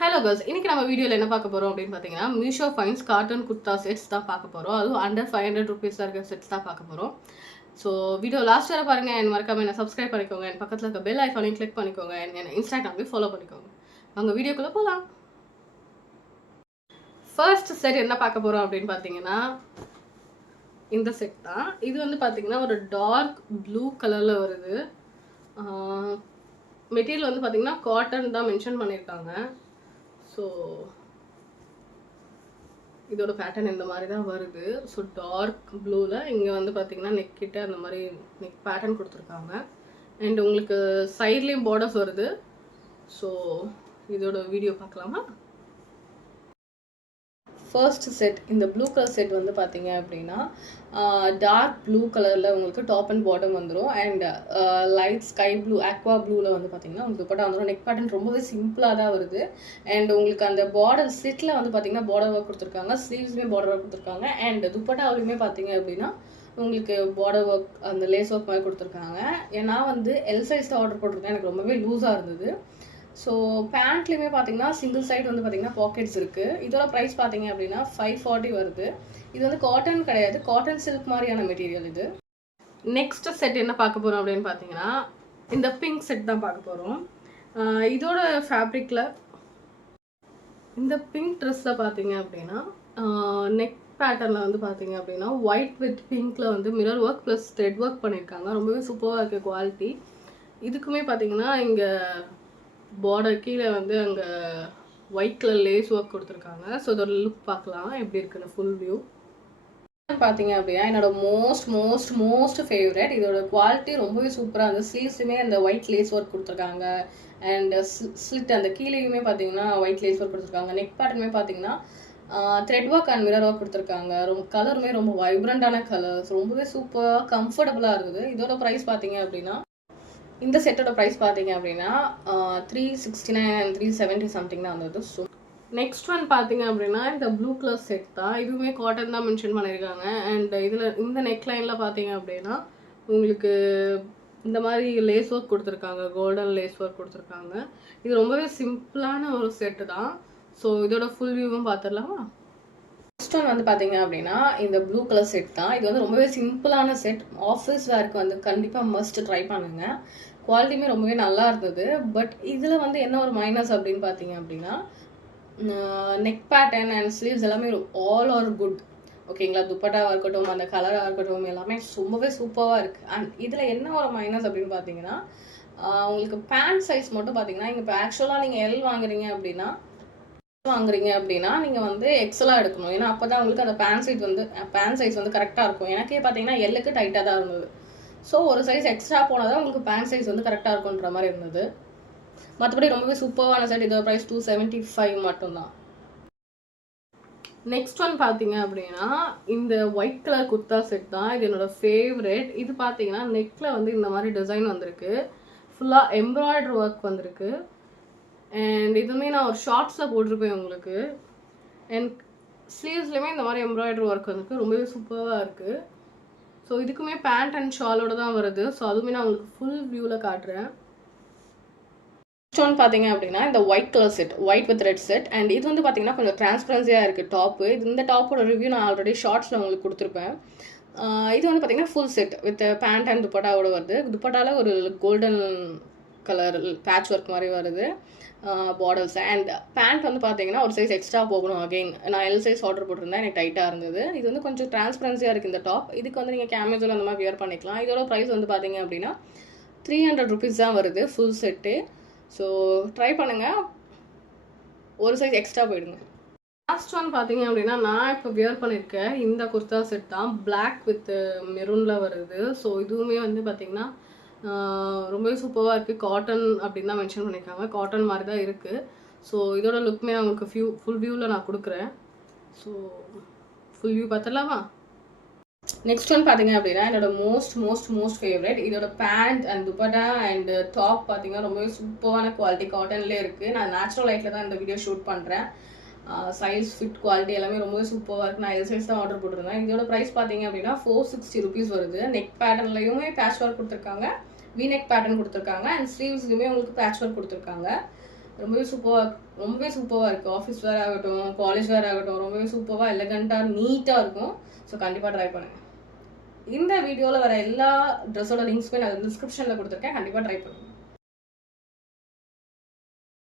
Hello girls, இன்னைக்கு நம்ம வீடியோவில் என்ன பார்க்க போகிறோம் அப்படின்னு பார்த்தீங்கன்னா, மீஷோ ஃபைன்ஸ் காட்டன் குர்தா செட்ஸ் தான் பார்க்க போகிறோம். அதுவும் அண்டர் 500 ருபீஸில் இருக்கிற செட்ஸ் தான் பார்க்க போகிறோம். ஸோ வீடியோ லாஸ்ட் வரை பாருங்கள். என் மறக்காம என்ன சப்ஸ்கிரைப் பண்ணிக்கோங்க. என் பக்கத்தில் இருக்க பெல் ஐக்கானையும் கிளிக் பண்ணிக்கோங்க. என்ன இன்ஸ்டாகிராம்லேயும் ஃபாலோ பண்ணிக்கோங்க. அவங்க வீடியோக்குள்ளே போகலாம். ஃபர்ஸ்ட் செட் என்ன பார்க்க போகிறோம் அப்படின்னு பார்த்தீங்கன்னா, இந்த செட் தான். இது வந்து பார்த்தீங்கன்னா ஒரு டார்க் ப்ளூ கலரில் வருது. மெட்டீரியல் வந்து பார்த்தீங்கன்னா காட்டன் தான் மென்ஷன் பண்ணியிருக்காங்க. ஸோ இதோட பேட்டர்ன் இந்த மாதிரி தான் வருது. ஸோ டார்க் ப்ளூவில் இங்கே வந்து பார்த்தீங்கன்னா நெக் கிட்ட அந்த மாதிரி நெக் பேட்டர்ன் கொடுத்துருக்காங்க. அண்ட் உங்களுக்கு சைட்லேயும் பார்டர்ஸ் வருது. ஸோ இதோட வீடியோ பார்க்கலாமா? ஃபர்ஸ்ட் செட், இந்த ப்ளூ கலர் செட் வந்து பார்த்தீங்க அப்படின்னா டார்க் ப்ளூ கலரில் உங்களுக்கு டாப் அண்ட் பாட்டம் வந்துடும். And light sky blue aqua ப்ளூவில் வந்து பார்த்தீங்கன்னா உங்களுக்கு துப்பட்டா வந்துடும். நெக் பேட்டர்ன் ரொம்பவே சிம்பிளாக தான் வருது. அண்ட் உங்களுக்கு அந்த பார்டர் ஸ்லிட்டில் வந்து பார்த்தீங்கன்னா பார்டர் ஒர்க் கொடுத்துருக்காங்க. ஸ்லீவ்ஸ்லேயும் பார்டர் ஒர்க் கொடுத்துருக்காங்க. அண்ட் துப்பட்டாவிலையுமே பார்த்தீங்க அப்படின்னா உங்களுக்கு பார்டர் ஒர்க் அந்த லேஸ் ஒர்க் மாதிரி கொடுத்துருக்காங்க. ஏன்னா வந்து எல் சைஸ் தான் ஆர்டர் போட்டிருக்கேன். எனக்கு ரொம்பவே லூஸாக இருந்தது. ஸோ பேண்ட்லேயுமே பார்த்தீங்கன்னா சிங்கிள் சைடு வந்து பார்த்தீங்கன்னா பாக்கெட்ஸ் இருக்குது. இதோட ப்ரைஸ் பார்த்தீங்க அப்படின்னா 540 வருது. இது வந்து காட்டன் கிடையாது, காட்டன் சில்க் மாதிரியான மெட்டீரியல் இது. நெக்ஸ்ட் செட் என்ன பார்க்க போகிறோம் அப்படின்னு பார்த்தீங்கன்னா, இந்த பிங்க் செட் தான் பார்க்க போகிறோம். இதோட ஃபேப்ரிக்கில் இந்த பிங்க் ட்ரெஸ்ஸில் பார்த்தீங்க அப்படின்னா நெக் பேட்டர்னில் வந்து பார்த்தீங்க அப்படின்னா ஒயிட் வித் பிங்க்கில் வந்து mirror work plus thread work பண்ணியிருக்காங்க. ரொம்பவே சூப்பராக இருக்குது குவாலிட்டி. இதுக்குமே பார்த்தீங்கன்னா இங்கே பார்டர் கீழே வந்து அங்கே ஒயிட் கலர் லேஸ் ஒர்க் கொடுத்துருக்காங்க. ஸோ இதோட லுக் பார்க்கலாம் எப்படி இருக்குன்னு ஃபுல் வியூ பார்த்தீங்க அப்படின்னா என்னோட மோஸ்ட் ஃபேவரட். இதோட குவாலிட்டி ரொம்பவே சூப்பராக இருந்தது. ஸ்லீவ்ஸுமே அந்த ஒயிட் லேஸ் ஒர்க் கொடுத்துருக்காங்க. அண்ட் ஸ்லிட் அந்த கீழேயுமே பார்த்தீங்கன்னா ஒயிட் லேஸ் ஒர்க் கொடுத்துருக்காங்க. நெக் பேட்டர்னுமே பார்த்தீங்கன்னா thread work and mirror work கொடுத்துருக்காங்க. ரொம்ப கலருமே ரொம்ப வைப்ரண்டான கலர்ஸ், ரொம்பவே சூப்பராக கம்ஃபர்டபுளாக இருந்தது. இதோட ப்ரைஸ் பார்த்தீங்க அப்படின்னா இந்த செட்டோட ப்ரைஸ் பார்த்தீங்க அப்படின்னா 369 and 370 சம்திங் தான் வந்தது. ஸோ நெக்ஸ்ட் ஒன் பார்த்தீங்க அப்படின்னா இந்த ப்ளூ கலர் செட் தான். இதுவுமே காட்டன் தான் மென்ஷன் பண்ணியிருக்காங்க. அண்ட் இதில் இந்த நெக் லைனில் பார்த்தீங்க அப்படின்னா உங்களுக்கு இந்த மாதிரி லேஸ் ஒர்க் கொடுத்துருக்காங்க, கோல்டன் லேஸ் ஒர்க் கொடுத்துருக்காங்க. இது ரொம்பவே சிம்பிளான ஒரு செட்டு தான். ஸோ இதோட ஃபுல் வியூவும் பார்த்துடலாமா? நெக்ஸ்ட் ஒன் வந்து பார்த்தீங்க அப்படின்னா இந்த ப்ளூ கலர் செட் தான். இது வந்து ரொம்பவே சிம்பிளான செட். ஆஃபீஸ் வேர்க்கு வந்து கண்டிப்பாக மஸ்ட் ட்ரை பண்ணுங்க. குவாலிட்டியுமே ரொம்பவே நல்லா இருந்தது. பட் இதில் வந்து என்ன ஒரு மைனஸ் அப்படின்னு பார்த்தீங்க அப்படின்னா நெக் பேட்டர்ன் அண்ட் ஸ்லீவ்ஸ் எல்லாமே ஆல் ஆர் குட், ஓகேங்களா? துப்பட்டாவாக இருக்கட்டும், அந்த கலராக இருக்கட்டும், எல்லாமே ரொம்பவே சூப்பராக இருக்குது. அண்ட் இதில் என்ன ஒரு மைனஸ் அப்படின்னு பார்த்தீங்கன்னா உங்களுக்கு பேண்ட் சைஸ் மட்டும் பார்த்தீங்கன்னா இங்கே இப்போ ஆக்சுவலாக நீங்கள் எல் வாங்குறீங்க அப்படின்னா நீங்கள் வந்து எக்ஸலாக எடுக்கணும். ஏன்னா அப்போ தான் உங்களுக்கு அந்த பேண்ட் சைஸ் வந்து கரெக்டாக இருக்கும். எனக்கே பார்த்தீங்கன்னா எல்லுக்கு டைட்டாக தான் இருந்தது. ஸோ ஒரு சைஸ் எக்ஸ்ட்ரா போனால் தான் உங்களுக்கு பேண்ட் சைஸ் வந்து கரெக்டாக இருக்குன்ற மாதிரி இருந்தது. மற்றபடி ரொம்பவே சூப்பரான செட். இதோட ப்ரைஸ் 275 மட்டும்தான். நெக்ஸ்ட் ஒன் பார்த்தீங்க அப்படின்னா இந்த ஒயிட் கலர் குர்த்தா செட் தான். இது என்னோட ஃபேவரட். இது பார்த்தீங்கன்னா நெக்கில் வந்து இந்த மாதிரி டிசைன் வந்திருக்கு. ஃபுல்லாக எம்ப்ராய்டரி ஒர்க் வந்திருக்கு. அண்ட் இதுவுமே நான் ஒரு ஷார்ட்ஸில் போட்டிருப்பேன் உங்களுக்கு. அண்ட் ஸ்லீவ்ஸ்லேயுமே இந்த மாதிரி எம்ப்ராய்டரி ஒர்க் வந்திருக்கு. ரொம்பவே சூப்பராக இருக்குது. ஸோ இதுக்குமே பேண்ட் அண்ட் ஷாலோட தான் வருது. ஸோ அதுவுமே நான் உங்களுக்கு ஃபுல் வியூவில் காட்டுறேன். நெக்ஸ்ட் ஒன் பார்த்தீங்க அப்படின்னா இந்த white colour set, white with red set. And இது வந்து பார்த்தீங்கன்னா கொஞ்சம் டிரான்ஸ்பரன்சியாக இருக்குது டாப்பு. இந்த டாப்போட ரிவ்யூ நான் ஆல்ரெடி ஷார்ட்ஸில் உங்களுக்கு கொடுத்துருப்பேன். இது வந்து பார்த்தீங்கன்னா full set with pant and துப்பட்டாவோட வருது. துப்பட்டாவில் ஒரு கோல்டன் கலர் பேட்ச் ஒர்க் மாதிரி வருது பார்டர்ஸ். அண்ட் பேண்ட் வந்து பார்த்தீங்கன்னா ஒரு சைஸ் எக்ஸ்ட்ரா போகணும். அகெயின் நான் எல் சைஸ் ஆர்டர் போட்டிருந்தேன், எனக்கு டைட்டாக இருந்தது. இது வந்து கொஞ்சம் டிரான்ஸ்பரன்சியாக இருக்குது இந்த டாப். இதுக்கு வந்து நீங்கள் கேமேஜில் அந்த மாதிரி வியர் பண்ணிக்கலாம். இதோட ப்ரைஸ் வந்து பார்த்தீங்க அப்படின்னா 300 ருபீஸ் தான் வருது ஃபுல் செட்டு. ஸோ ட்ரை பண்ணுங்கள், ஒரு சைஸ் எக்ஸ்ட்ரா போயிடுங்க. லாஸ்ட் ஒன் பார்த்தீங்க அப்படின்னா நான் இப்போ வியர் பண்ணியிருக்கேன் இந்த குர்த்தா செட் தான். பிளாக் வித் மெரூனில் வருது. ஸோ இதுவுமே வந்து பார்த்தீங்கன்னா ரொம்பவே சூப்பராக இருக்குது. காட்டன் அப்படின்னு தான் மென்ஷன் பண்ணியிருக்காங்க. காட்டன் மாதிரி தான் இருக்குது. ஸோ இதோட லுக்குமே நான் உங்களுக்கு ஃபுல் வியூவில் நான் கொடுக்குறேன். ஸோ ஃபுல் வியூ பார்த்துடலாமா? நெக்ஸ்ட் ஒன் பார்த்தீங்க அப்படின்னா என்னோட மோஸ்ட் ஃபேவரட். இதோட pant and dupatta and top பார்த்தீங்கன்னா ரொம்பவே சூப்பரான குவாலிட்டி காட்டன்லேயே இருக்குது. நான் நேச்சுரல் லைட்டில் தான் இந்த வீடியோ ஷூட் பண்ணுறேன். சைஸ் ஃபிட் குவாலிட்டி எல்லாமே ரொம்பவே சூப்பராக இருக்குது. நான் எல் சைஸ் தான் ஆர்டர் போட்டிருந்தேன். இதோட ப்ரைஸ் பார்த்தீங்க அப்படின்னா 460 ருபீஸ் வருது. நெக் பேட்டர்ன்லையுமே பேட்ச் ஒர்க் கொடுத்துருக்காங்க, வி நெக் பேட்டர்ன் கொடுத்துருக்காங்க. அண்ட் ஸ்லீவ்ஸ்லையுமே உங்களுக்கு பேட்ச் ஒர்க் கொடுத்துருக்காங்க. ரொம்பவே சூப்பராக இருக்குது. ஆஃபீஸ் வேர் ஆகட்டும், காலேஜ் வேர் ஆகட்டும், ரொம்பவே சூப்பராக எலகண்ட்டாக நீட்டாக இருக்கும். ஸோ கண்டிப்பாக ட்ரை பண்ணுங்கள். இந்த வீடியோவில் வர எல்லா ட்ரெஸ்ஸோட லிங்க்ஸுமே நான் டிஸ்கிரிப்ஷனில் கொடுத்துருக்கேன். கண்டிப்பாக ட்ரை பண்ணுங்கள்.